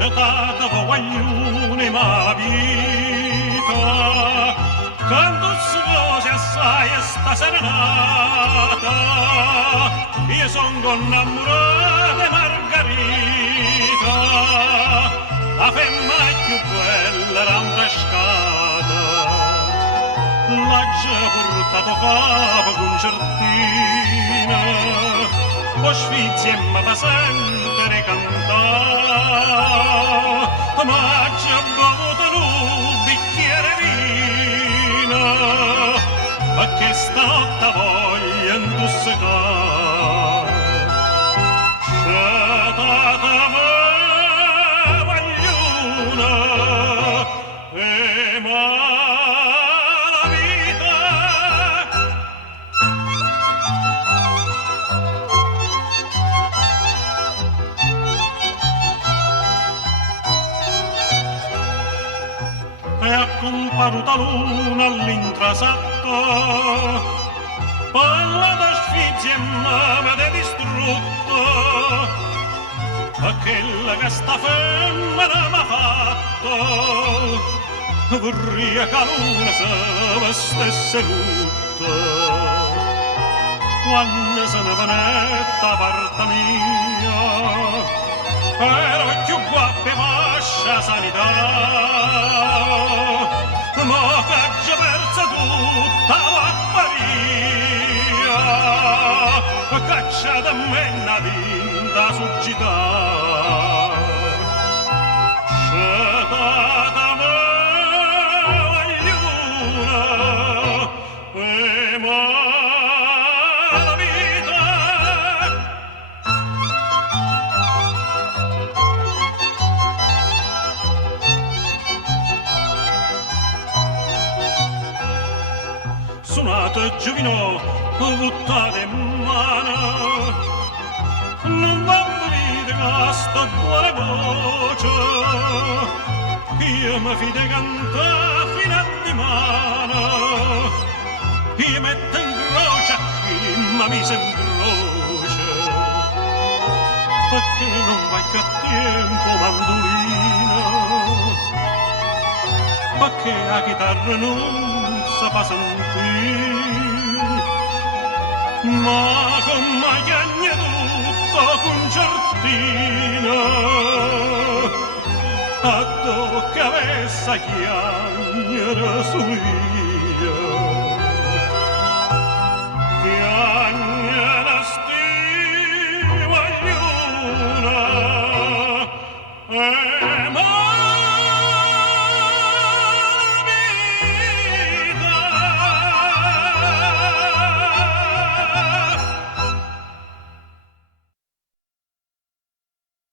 sciatata guaglione malavita, canto cose assai e sta serenata, io son innamorata Margherita, la femmina più bella ramfrescata, l'ha già portato capo concertina, poi sfizia e mi fa sentire cantare, ma già bevuto un bicchiere vino, perché stanotte voglio intossicare. Sciatata me guagliona e malavita. E ha comparuta luna all'intrasatto, parla da sfizia e m'avete distrutto, perché la che sta femmina m'ha fatto, vorrei che la luna se vestesse lutto. Quando se ne venetta parte mia, ero più guappa e fascia sanità, ma che già persa tutta vapparia, caccia da me una vinta suggitare. Sciatata me guagliona e malavita. Suonato giovino, buttate in mano, non va venire a sta buona voce, io mi fide cantare fino a dimano, io metto in croce a chi mi mise in croce, perché non vai più a tempo mandolino, perché la chitarra non si fa sentire, ma con magagna tutto concertina, a tocca avessa chiagnere su io. Chiagnere sti guagliona e